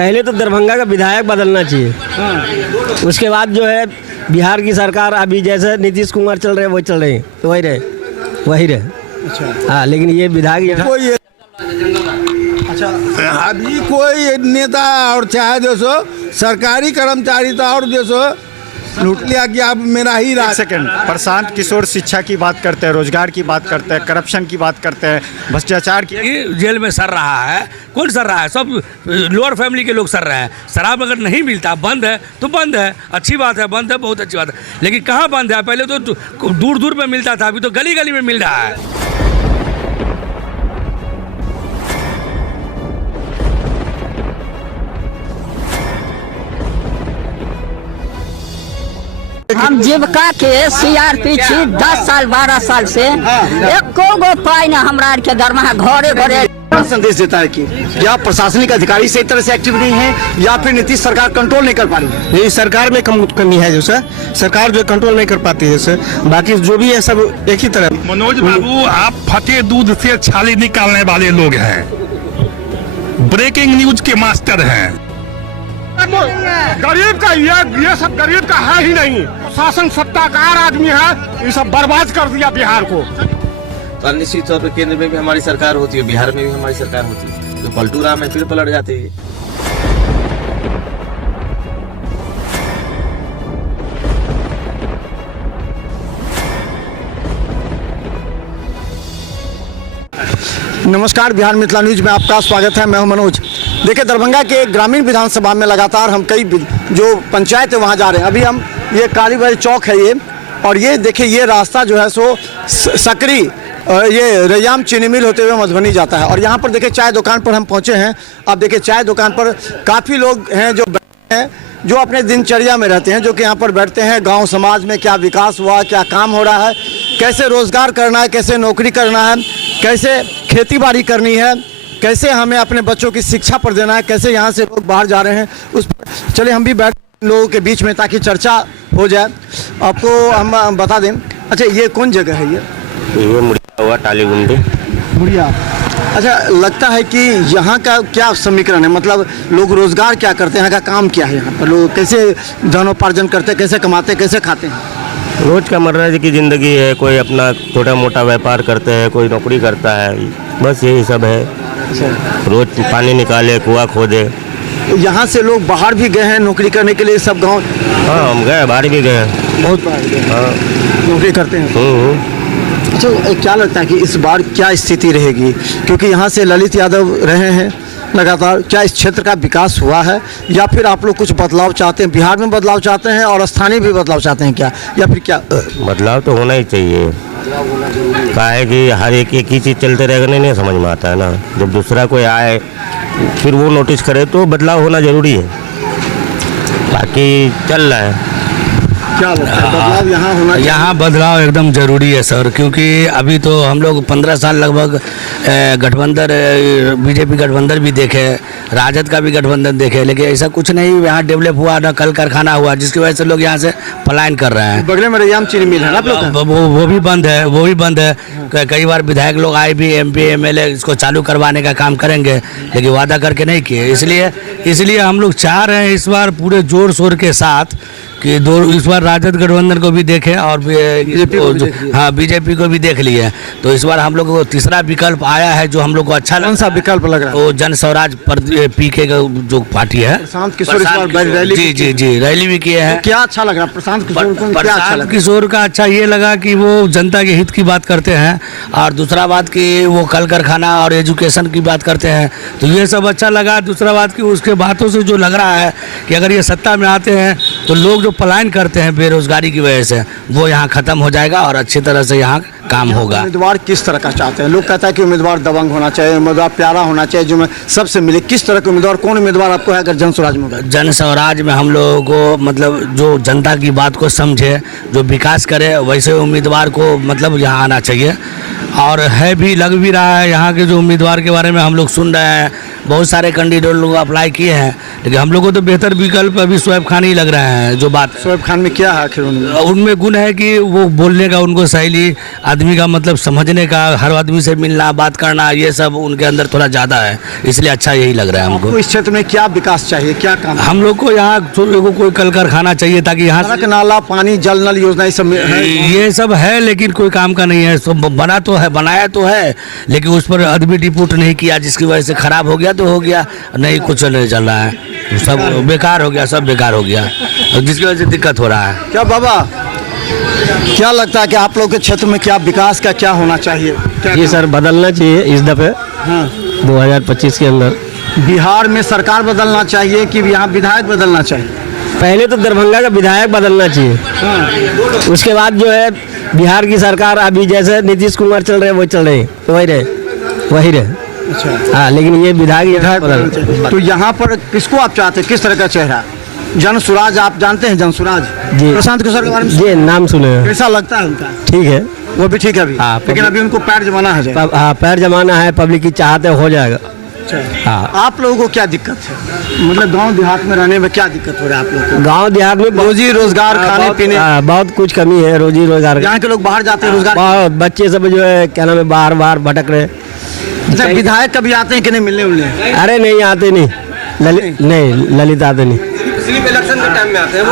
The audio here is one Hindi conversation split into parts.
पहले तो दरभंगा का विधायक बदलना चाहिए। उसके बाद जो है बिहार की सरकार अभी जैसे नीतीश कुमार चल रहे वही चल रहे हैं, तो वही रहे। अच्छा हाँ, लेकिन ये विधायक कोई अभी कोई नेता और चाहे जो सो सरकारी कर्मचारी था और जो सो लूट लिया कि अब मेरा ही राज। सेकंड, प्रशांत किशोर शिक्षा की बात करते हैं, रोजगार की बात करते हैं, करप्शन की बात करते हैं, भ्रष्टाचार की। जेल में सर रहा है, कौन सर रहा है? सब लोअर फैमिली के लोग सर रहे हैं। शराब अगर नहीं मिलता, बंद है तो बंद है, अच्छी बात है, बंद है, बहुत अच्छी बात है। लेकिन कहाँ बंद है? पहले तो दूर दूर में मिलता था, अभी तो गली गली में मिल रहा है। हम जीविका के सीआरपी छी 10 साल 12 साल से एको गो पाई न हमरा के दरमाहा घरे घरे। संदेश देता है कि या प्रशासनिक अधिकारी सही तरह से एक्टिव नहीं है या फिर नीतीश सरकार कंट्रोल नहीं कर पा रही है। ये सरकार में कमी है जो सर, सरकार जो कंट्रोल नहीं कर पाती है सर, बाकी जो भी है सब एक ही तरह। मनोज बाबू, आप फटे दूध से छाली निकालने वाले लोग हैं, ब्रेकिंग न्यूज के मास्टर हैं। गरीब का ये सब गरीब का है ही नहीं। शासन सत्ताकार आदमी है, ये सब बर्बाद कर दिया बिहार को। तो निश्चित तौर पर केंद्र में भी हमारी सरकार होती है, बिहार में भी हमारी सरकार होती है, तो पलटू राम है, फिर पलट जाते हैं। नमस्कार, बिहार मिथिला न्यूज में आपका स्वागत है। मैं हूं मनोज। देखिए, दरभंगा के ग्रामीण विधानसभा में लगातार हम कई जो पंचायत है वहां जा रहे हैं। अभी हम ये कालीबाड़ी चौक है ये, और ये देखिए ये रास्ता जो है सो सकरी ये रैयाम चीनी मिल होते हुए मधुबनी जाता है। और यहाँ पर देखिए चाय दुकान पर हम पहुँचे हैं। अब देखिए चाय दुकान पर काफ़ी लोग हैं जो बैठे हैं, जो अपने दिनचर्या में रहते हैं, जो कि यहाँ पर बैठते हैं। गांव समाज में क्या विकास हुआ, क्या काम हो रहा है, कैसे रोज़गार करना है, कैसे नौकरी करना है, कैसे खेती बाड़ी करनी है, कैसे हमें अपने बच्चों की शिक्षा पर देना है, कैसे यहाँ से लोग बाहर जा रहे हैं, उस पर चलिए हम भी बैठ लोगों के बीच में ताकि चर्चा हो जाए। आपको हम बता दें। अच्छा, ये कौन जगह है? ये मुड़िया हुआ टालीगुंडी। मुड़िया। अच्छा, लगता है कि यहाँ का क्या समीकरण है? मतलब लोग रोजगार क्या करते हैं, यहाँ का काम क्या है, यहाँ पर लोग कैसे धनोपार्जन करते हैं, कैसे कमाते हैं, कैसे खाते हैं? रोज का मर्रा की ज़िंदगी है। कोई अपना छोटा मोटा व्यापार करते हैं, कोई नौकरी करता है, बस यही सब है। रोज पानी निकाले, कुआं खोदे। यहाँ से लोग बाहर भी गए हैं नौकरी करने के लिए, सब गाँव? हाँ, हम गए, बाहर भी गए हैं, बहुत बाहर गए। हाँ, नौकरी करते हैं। अच्छा, क्या लगता है कि इस बार क्या स्थिति रहेगी? क्योंकि यहाँ से ललित यादव रहे हैं लगातार। क्या इस क्षेत्र का विकास हुआ है, या फिर आप लोग कुछ बदलाव चाहते हैं? बिहार में बदलाव चाहते हैं और स्थानीय भी बदलाव चाहते हैं क्या, या फिर क्या? बदलाव तो होना ही चाहिए। क्या है कि हर एक ही चीज़ चलते रहेगा, नहीं समझ में आता है ना। जब दूसरा कोई आए फिर वो नोटिस करे तो बदलाव होना ज़रूरी है। बाकी चल रहा है। क्या लगता है बदलाव यहाँ होना? यहाँ बदलाव एकदम ज़रूरी है सर, क्योंकि अभी तो हम लोग 15 साल लगभग गठबंधन, बीजेपी गठबंधन भी देखे, राजद का भी गठबंधन देखे, लेकिन ऐसा कुछ नहीं यहाँ डेवलप हुआ, ना कल कारखाना हुआ, जिसकी वजह से लोग यहाँ से पलायन कर रहे हैं। बगल में रैयाम चीनी मिल है ना, वो भी बंद है, वो भी बंद है। कई बार विधायक लोग आए भी, MP MLA इसको चालू करवाने का काम करेंगे, लेकिन वादा करके नहीं किए। इसलिए हम लोग चाह रहे हैं इस बार पूरे जोर शोर के साथ कि इस बार राजद गठबंधन को भी देखें और बीजेपी को भी देख लिए। तो इस बार हम लोग को तीसरा विकल्प आया है जो हम लोग को अच्छा कौन सा विकल्प लग रहा है? वो जन स्वराज PK का जो पार्टी है, प्रशांत किशोर। जी रैली भी किए हैं। क्या अच्छा लग रहा है प्रशांत किशोर को? प्रशांत किशोर का अच्छा ये लगा कि वो जनता के हित की बात करते हैं, और दूसरा बात कि वो कल कारखाना और एजुकेशन की बात करते हैं, तो ये सब अच्छा लगा। दूसरा बात कि उसके बातों से जो लग रहा है कि अगर ये सत्ता में आते हैं तो लोग पलायन करते हैं बेरोजगारी की वजह से, वो यहाँ खत्म हो जाएगा और अच्छी तरह से यहाँ काम होगा। उम्मीदवार किस तरह का चाहते हैं? लोग कहता है कि उम्मीदवार दबंग होना चाहिए, उम्मीदवार प्यारा होना चाहिए, जो मैं सबसे मिले। किस तरह के उम्मीदवार, कौन उम्मीदवार आपको है अगर जन स्वराज में? जन स्वराज में हम लोगों को मतलब जो जनता की बात को समझे, जो विकास करे, वैसे उम्मीदवार को मतलब यहाँ आना चाहिए। और है भी, लग भी रहा है यहाँ के जो उम्मीदवार के बारे में हम लोग सुन रहे हैं, बहुत सारे कैंडिडेट लोग अप्लाई किए हैं, लेकिन हम लोग को तो बेहतर विकल्प अभी शोएब खान ही लग रहे हैं। जो बात शोएब खान में क्या है आखिर उनमें गुण है कि वो बोलने का उनको शैली, आदमी का मतलब समझने का, हर आदमी से मिलना, बात करना, ये सब उनके अंदर थोड़ा ज़्यादा है, इसलिए अच्छा यही लग रहा है हमको। इस क्षेत्र में क्या विकास चाहिए, क्या काम? हम लोग को यहाँ कोई कल कारखाना चाहिए ताकि यहाँ सड़क, नाला, पानी, जल नल योजना ये सब है। ये सब है लेकिन कोई काम का नहीं है। सब बना तो है, बनाया तो है, लेकिन उस पर आदमी डिपूट नहीं किया, जिसकी वजह से खराब हो गया तो हो गया, नहीं कुछ नहीं चल रहा है, सब बेकार हो गया, सब बेकार हो गया, जिसकी वजह से दिक्कत हो रहा है। क्या बाबा, क्या लगता है कि आप लोग के क्षेत्र में क्या विकास का क्या होना चाहिए? ये सर बदलना चाहिए इस दफे 2025 के अंदर। बिहार में सरकार बदलना चाहिए कि यहाँ विधायक बदलना चाहिए? पहले तो दरभंगा का विधायक बदलना चाहिए, उसके बाद जो है बिहार की सरकार अभी जैसे नीतीश कुमार चल रहे वही चल रहे, तो वही रहे। अच्छा, हाँ, लेकिन ये विधायक बदलना चाहिए। तो यहाँ पर किसको आप चाहते हैं, किस तरह का चेहरा? जनसुराज आप जानते हैं? जनसुराज जी, प्रशांत किशोर के बारे में जी नाम सुने हैं। कैसा लगता है उनका? ठीक है, वो भी ठीक है अभी। हाँ, लेकिन अभी उनको पैर जमाना है। हाँ, पैर जमाना है, पब्लिक की चाहते हो जाएगा। हाँ, आप लोगों को क्या दिक्कत है, मतलब गांव देहात में रहने में क्या दिक्कत हो रहा है आप लोगों को? गांव देहात में रोजी रोजगार, खाने पीने बहुत कुछ कमी है, रोजी रोजगार। यहाँ के लोग बाहर जाते हैं रोजगार, बहुत बच्चे सब जो है क्या नाम है बाहर भटक रहे। अच्छा, विधायक कभी आते हैं कि नहीं मिलने उलने? अरे नहीं आते, नहीं ललित आते नहीं। सिर्फ इलेक्शन के टाइम में आते हैं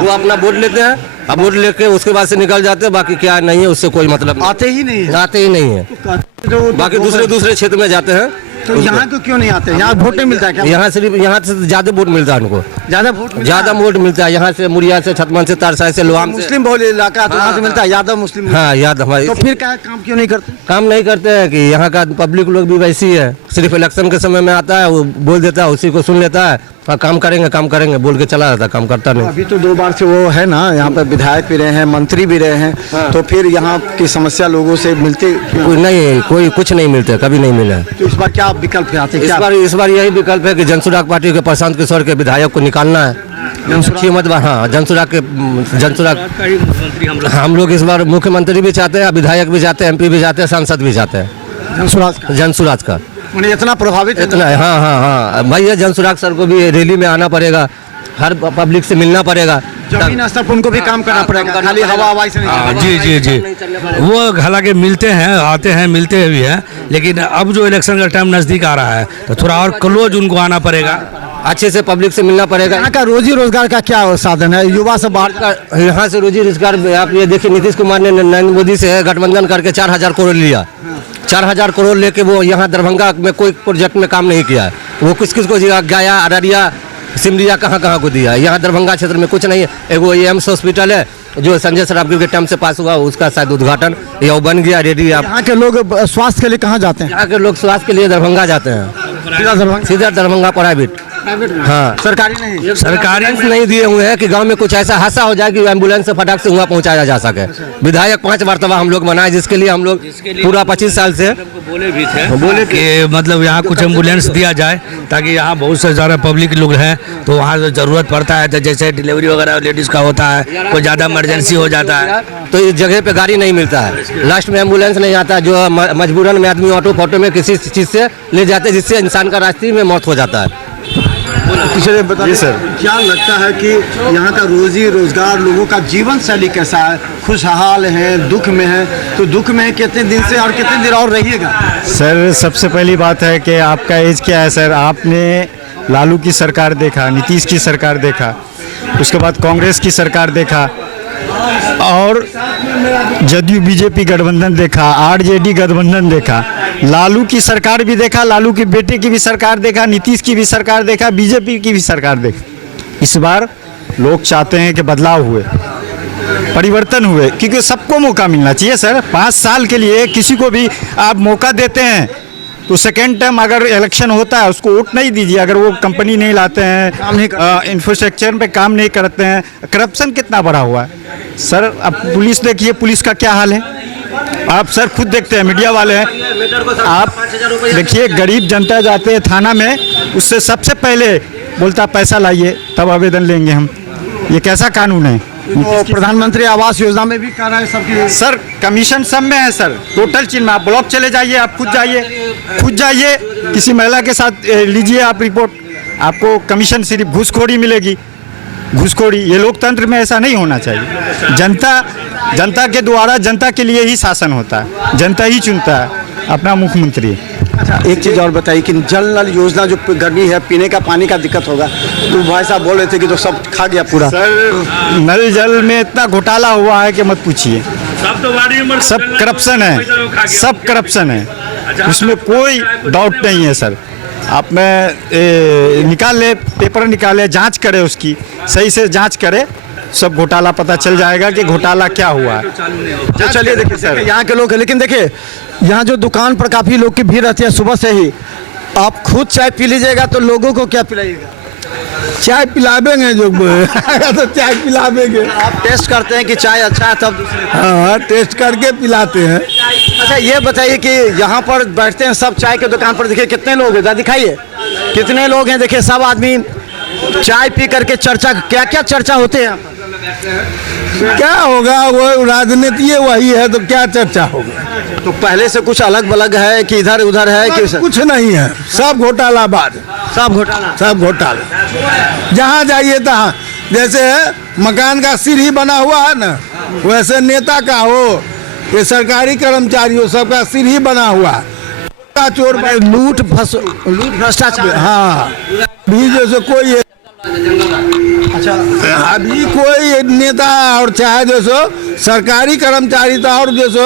वो अपना वोट लेते हैं, अब वोट लेके उसके बाद से निकल जाते हैं, बाकी क्या नहीं है उससे कोई मतलब। आते ही नहीं है, बाकी दूसरे क्षेत्र में जाते हैं। तो यहाँ को क्यों नहीं आते? यहाँ वोट नहीं मिलता है क्या? यहाँ से ज़्यादा वोट मिलता है उनको, ज़्यादा वोट मिलता है। यहाँ से मुरिया से, छतमन से, तारसाई से, लोहाम से, मुस्लिम बहुल इलाका है तो वहाँ से मिलता है, यादव मुस्लिम। हाँ, यादव हमारे। तो फिर क्या काम क्यों नहीं करते? काम नहीं करते हैं कि यहाँ का पब्लिक लोग भी वैसी है, सिर्फ इलेक्शन के समय में आता है, वो बोल देता है, उसी को सुन लेता है, हाँ काम करेंगे बोल के चला जाता है, काम करता नहीं। अभी तो 2 बार से वो है ना, यहाँ पर विधायक भी रहे हैं, मंत्री भी रहे हैं, तो फिर यहाँ की समस्या लोगों से मिलते कोई कुछ नहीं मिलते, कभी नहीं मिले। तो इस बार क्या विकल्प है आते? इस बार यही विकल्प है कि जनसुराग पार्टी के प्रशांत किशोर के विधायक को निकालना है। हाँ, जनसुराग हम लोग इस बार मुख्यमंत्री भी चाहते हैं, विधायक भी चाहते हैं, MP भी चाहते हैं, सांसद भी चाहते हैं। जनसुराज का इतना प्रभावित, इतना है। हाँ, भैया जनसुराग सर को भी रैली में आना पड़ेगा, हर पब्लिक से मिलना पड़ेगा, जमीन स्तर पर उनको भी काम करना पड़ेगा, खाली हवा से नहीं। जी, वो हालांकि मिलते हैं, आते हैं, मिलते भी हैं, लेकिन अब जो इलेक्शन का टाइम नज़दीक आ रहा है तो थोड़ा और क्लोज उनको आना पड़ेगा, अच्छे से पब्लिक से मिलना पड़ेगा। यहाँ का रोजी रोजगार का क्या साधन है? युवा सब बाहर का यहाँ से रोजी रोजगार, आप ये देखिए नीतीश कुमार ने नरेंद्र मोदी से गठबंधन करके 4000 करोड़ लिया, 4000 करोड़ लेके वो यहाँ दरभंगा में कोई प्रोजेक्ट में काम नहीं किया है। वो किस को गया, अररिया, सिमरिया, कहाँ को दिया। यहाँ दरभंगा क्षेत्र में कुछ नहीं है। एगो एम्स हॉस्पिटल है जो संजय सरावगी के टाइम से पास हुआ, उसका शायद उद्घाटन या बन गया, रेडी। यहाँ के लोग स्वास्थ्य के लिए कहाँ जाते हैं? यहाँ के लोग स्वास्थ्य के लिए दरभंगा जाते हैं, सीधा दरभंगा प्राइवेट। हाँ, सरकारी नहीं दिए हुए हैं कि गांव में कुछ ऐसा हादसा हो जाए कि एम्बुलेंस से फटाक से वहाँ पहुँचाया जा सके। विधायक 5 मरतबा हम लोग बनाए, जिसके लिए हम लोग पूरा 25 साल से बोले कि मतलब यहाँ कुछ एम्बुलेंस दिया जाए ताकि यहाँ बहुत से ज़्यादा पब्लिक लोग हैं, तो वहाँ से ज़रूरत पड़ता है, तो जैसे डिलीवरी वगैरह लेडीज़ का होता है, कोई ज़्यादा इमरजेंसी हो जाता है तो इस जगह पे गाड़ी नहीं मिलता है, लास्ट में एम्बुलेंस नहीं आता, जो मजबूरन में आदमी ऑटो फोटो में किसी चीज़ से ले जाते हैं, जिससे इंसान का रास्ते में मौत हो जाता है। बताइए सर, क्या लगता है कि यहाँ का रोजी रोजगार, लोगों का जीवन शैली कैसा है? खुशहाल है, दुख में है? तो दुख में कितने दिन से और कितने दिन और रहिएगा? सर, सबसे पहली बात है कि आपका एज क्या है सर? आपने लालू की सरकार देखा, नीतीश की सरकार देखा, उसके बाद कांग्रेस की सरकार देखा, और जदयू बीजेपी गठबंधन देखा, आरजेडी गठबंधन देखा, लालू की सरकार भी देखा, लालू के बेटे की भी सरकार देखा, नीतीश की भी सरकार देखा, बीजेपी की भी सरकार देखा। इस बार लोग चाहते हैं कि बदलाव हुए, परिवर्तन हुए, क्योंकि सबको मौका मिलना चाहिए सर। 5 साल के लिए किसी को भी आप मौका देते हैं तो सेकेंड टाइम अगर इलेक्शन होता है उसको वोट नहीं दीजिए। अगर वो कंपनी नहीं लाते हैं, इंफ्रास्ट्रक्चर पे काम नहीं करते हैं, करप्शन कितना बढ़ा हुआ है सर। अब पुलिस देखिए, पुलिस का क्या हाल है, आप सर खुद देखते हैं, मीडिया वाले हैं, आप देखिए गरीब जनता जाते हैं थाना में, उससे सबसे पहले बोलता पैसा लाइए तब आवेदन लेंगे हम। ये कैसा कानून है? तो प्रधानमंत्री आवास योजना में भी कर रहा है सबकी। सर कमीशन सब में है सर, टोटल चीज में। आप ब्लॉक चले जाइए, आप खुद जाइए किसी महिला के साथ लीजिए आप रिपोर्ट, आपको कमीशन सिर्फ घूसखोरी मिलेगी, घूसखोरी। ये लोकतंत्र में ऐसा नहीं होना चाहिए। जनता के द्वारा जनता के लिए ही शासन होता है, जनता ही चुनता है अपना मुख्यमंत्री। अच्छा, एक चीज़ और बताइए कि जल नल योजना जो गर्मी है, पीने का पानी का दिक्कत होगा, तो भाई साहब बोल रहे थे कि तो सब खा गया पूरा। सर नल जल में इतना घोटाला हुआ है कि मत पूछिए। सब करप्शन है, सब करप्शन है, उसमें कोई डाउट नहीं है सर। आप में निकाल ले, पेपर निकाले, जांच करे, उसकी सही से जांच करे, सब घोटाला पता चल जाएगा कि घोटाला क्या हुआ है। चलिए देखिए सर, यहाँ के लोग हैं, लेकिन देखिए यहाँ जो दुकान पर काफ़ी लोग की भीड़ रहती है सुबह से ही। आप खुद चाय पी लीजिएगा तो लोगों को क्या पिलाइएगा? चाय पिलावेंगे जो तो चाय पिलावेंगे। आप टेस्ट करते हैं कि चाय अच्छा है तब? हाँ, टेस्ट करके पिलाते हैं। अच्छा, ये बताइए कि यहाँ पर बैठते हैं सब चाय के दुकान पर, देखिए कितने लोग हैं, दिखाइए कितने लोग हैं। देखिए सब आदमी चाय पी करके चर्चा, क्या क्या चर्चा होते हैं यहाँ पर? क्या होगा, वो राजनीति वही है तो क्या चर्चा होगा। तो पहले से कुछ अलग बलग है कि इधर उधर है कि कुछ नहीं है, सब घोटालाबाज, सब घोटाला। जहाँ जाइए तहाँ, जैसे मकान का सीढ़ी बना हुआ है ना, वैसे नेता का हो, ये सरकारी कर्मचारियों सबका सीढ़ी बना हुआ। चोर लूट भ्रष्टाचार। हाँ, भी जैसे कोई अच्छा, अभी कोई नेता और चाहे जैसो सरकारी कर्मचारी था और जैसो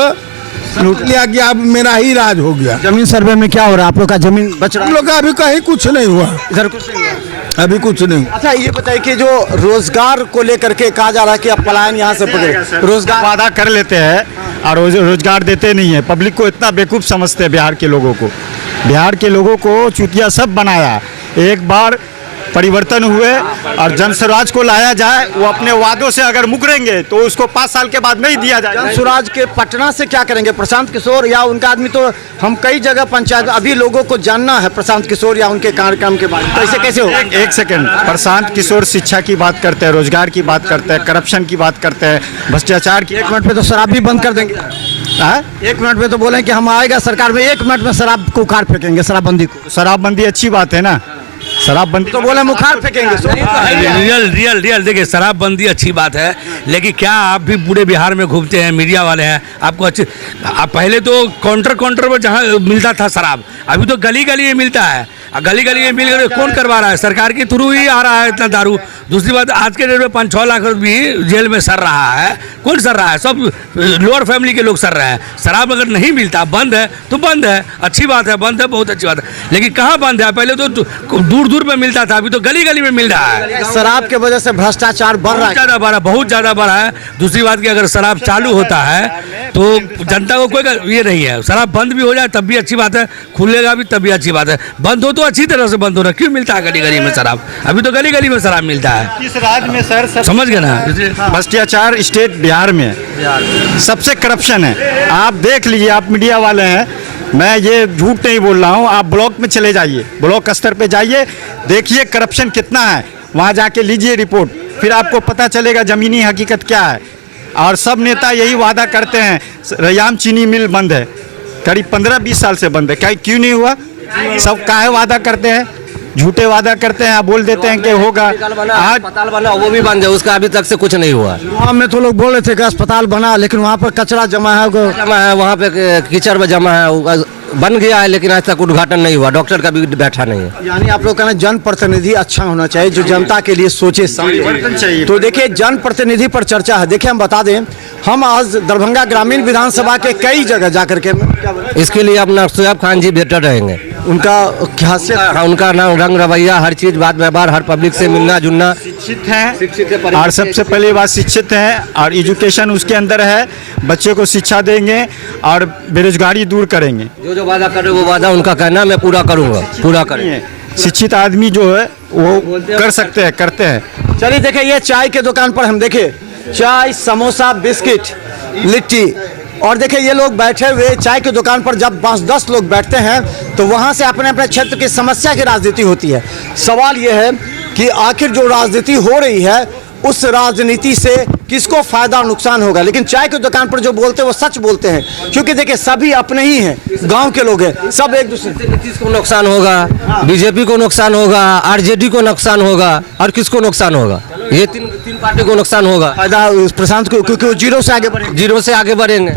लूट लिया कि अब मेरा ही राज हो गया। जमीन सर्वे में क्या हो रहा है? आप लोग का जमीन बच रहा है? हम लोग का अभी कहीं कुछ नहीं हुआ, इधर कुछ नहीं हुआ, अभी कुछ नहीं। अच्छा, ये बताइए कि जो रोजगार को लेकर के कहा जा रहा है कि अब पलायन यहाँ से पकड़े, रोजगार वादा कर लेते हैं और रोजगार देते नहीं है। पब्लिक को इतना बेवकूफ़ समझते हैं बिहार के लोगों को। बिहार के लोगों को चूतिया सब बनाया। एक बार परिवर्तन हुए और जन स्वराज को लाया जाए, वो अपने वादों से अगर मुकरेंगे तो उसको 5 साल के बाद नहीं दिया जाए। जन स्वराज के पटना से क्या करेंगे? प्रशांत किशोर या उनका आदमी, तो हम कई जगह पंचायत, अभी लोगों को जानना है प्रशांत किशोर या उनके कार्यक्रम के बारे में, कैसे कैसे हो? एक सेकंड, प्रशांत किशोर शिक्षा की बात करते हैं, रोजगार की बात करते हैं, करप्शन की बात करते हैं, भ्रष्टाचार की। 1 मिनट में तो शराब भी बंद कर देंगे। 1 मिनट में तो बोले कि हम आएगा सरकार में, 1 मिनट में शराब को उखाड़ फेंकेंगे, शराबबंदी को। शराबबंदी अच्छी बात है ना, शराबबंदी तो बोले मुखार फेंकेंगे। रियल देखिए, शराबबंदी अच्छी बात है, लेकिन क्या आप भी पूरे बिहार में घूमते हैं, मीडिया वाले हैं, आपको अच्छे। आप पहले तो काउंटर में जहाँ मिलता था शराब, अभी तो गली गली में मिलता है। गली गली में मिल कर कौन करवा रहा है? सरकार के थ्रू ही आ रहा है इतना दारू। दूसरी बात, आज के डेट में 5-6 लाख भी जेल में सर रहा है। कौन सर रहा है? सब लोअर फैमिली के लोग सर रहे हैं। शराब अगर नहीं मिलता, बंद है तो बंद है, अच्छी बात है, बंद है, बहुत अच्छी बात है। लेकिन कहाँ बंद है? पहले तो दूर दूर में मिलता था, अभी तो गली गली में मिल रहा है। शराब के वजह से भ्रष्टाचार बढ़ रहा है, बहुत ज़्यादा बढ़ा है। दूसरी बात की, अगर शराब चालू होता है तो जनता को कोई ये नहीं है। शराब बंद भी हो जाए तब भी अच्छी बात है, खुलेगा भी तब भी अच्छी बात है। बंद हो तो अच्छी तरह से बंद हो रहा है। क्यों मिलता है गली गली में शराब? अभी तो गली गली में शराब मिलता है। किस राज्य में सर? समझ गए ना? भ्रष्टाचार स्टेट बिहार में है, सबसे करप्शन है। आप देख लीजिए, आप मीडिया वाले हैं, मैं ये झूठ नहीं बोल रहा हूँ। आप ब्लॉक में चले जाइए, ब्लॉक स्तर पे जाइए, देखिए करप्शन कितना है, वहाँ जाके लीजिए रिपोर्ट, फिर आपको पता चलेगा ज़मीनी हकीकत क्या है। और सब नेता यही वादा करते हैं। रैयाम चीनी मिल बंद है, करीब 15-20 साल से बंद है, क्या क्यों नहीं हुआ? सब काहे वादा करते हैं, झूठे वादा करते हैं, बोल देते हैं कि होगा। आज अस्पताल बना, वो भी बंद है, उसका अभी तक से कुछ नहीं हुआ। वहाँ में तो लोग बोल रहे थे कि अस्पताल बना, लेकिन वहाँ पर कचरा जमा है, वहाँ पे कीचड़ में जमा है, बन गया है, लेकिन आज तक उद्घाटन नहीं हुआ, डॉक्टर का भी बैठा नहीं है। यानी आप लोग कहना जनप्रतिनिधि अच्छा होना चाहिए, जो जनता के लिए सोचे समझे। तो देखिए, जनप्रतिनिधि पर चर्चा है। देखिए, हम बता दें, हम आज दरभंगा ग्रामीण विधानसभा के कई जगह जाकर के, इसके लिए अपना सोयाब खान जी बेटर रहेंगे। उनका खासियत, उनका नाम, रंग रवैया, हर चीज, बात व्यवहार, हर पब्लिक से मिलना जुलना। शिक्षित हैं और सबसे पहली बात शिक्षित हैं और एजुकेशन उसके अंदर है। बच्चे को शिक्षा देंगे और बेरोजगारी दूर करेंगे। जो वादा करे वो वादा उनका कहना मैं पूरा करूंगा, पूरा करेंगे। शिक्षित आदमी जो है वो कर सकते हैं, करते हैं। चलिए देखिए, ये चाय के दुकान पर हम देखे चाय, समोसा, बिस्किट, लिट्टी, और देखिए ये लोग बैठे हुए चाय की दुकान पर। जब 10 लोग बैठते हैं तो वहाँ से अपने अपने क्षेत्र की समस्या की राजनीति होती है। सवाल ये है कि आखिर जो राजनीति हो रही है उस राजनीति से किसको फायदा और नुकसान होगा। लेकिन चाय की दुकान पर जो बोलते हैं वो सच बोलते हैं, क्योंकि देखिए सभी अपने ही हैं, गांव के लोग हैं, सब एक दूसरे से। नीतीश को नुकसान होगा, बीजेपी को नुकसान होगा, आरजेडी को नुकसान होगा, और किसको नुकसान होगा? ये तीन पार्टी को नुकसान होगा। फायदा प्रशांत को, क्योंकि वो जीरो से आगे बढ़े। जीरो से आगे बढ़ेंगे।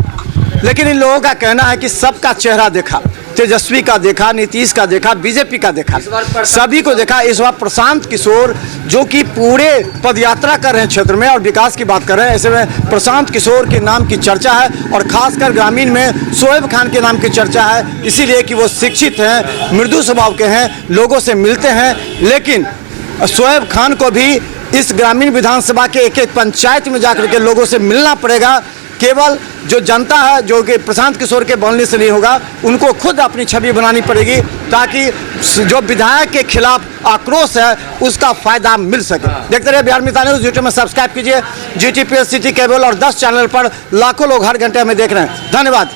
लेकिन इन लोगों का कहना है कि सबका चेहरा देखा, तेजस्वी का देखा, नीतीश का देखा, बीजेपी का देखा, सभी को देखा। इस बार प्रशांत किशोर जो कि पूरे पदयात्रा कर रहे हैं क्षेत्र में और विकास की बात कर रहे हैं, ऐसे में प्रशांत किशोर के नाम की चर्चा है और खासकर ग्रामीण में शोएब खान के नाम की चर्चा है, इसीलिए कि वो शिक्षित हैं, मृदु स्वभाव के हैं, लोगों से मिलते हैं। लेकिन शोएब खान को भी इस ग्रामीण विधानसभा के एक एक पंचायत में जाकर के लोगों से मिलना पड़ेगा। केवल जो जनता है, जो कि प्रशांत किशोर के बोलने से नहीं होगा, उनको खुद अपनी छवि बनानी पड़ेगी, ताकि जो विधायक के खिलाफ आक्रोश है उसका फायदा मिल सके। देखते रहिए बिहार मित्र न्यूज़। यूट्यूब में सब्सक्राइब कीजिए, GTPS सिटी केबल और 10 चैनल पर लाखों लोग हर घंटे में देख रहे हैं। धन्यवाद।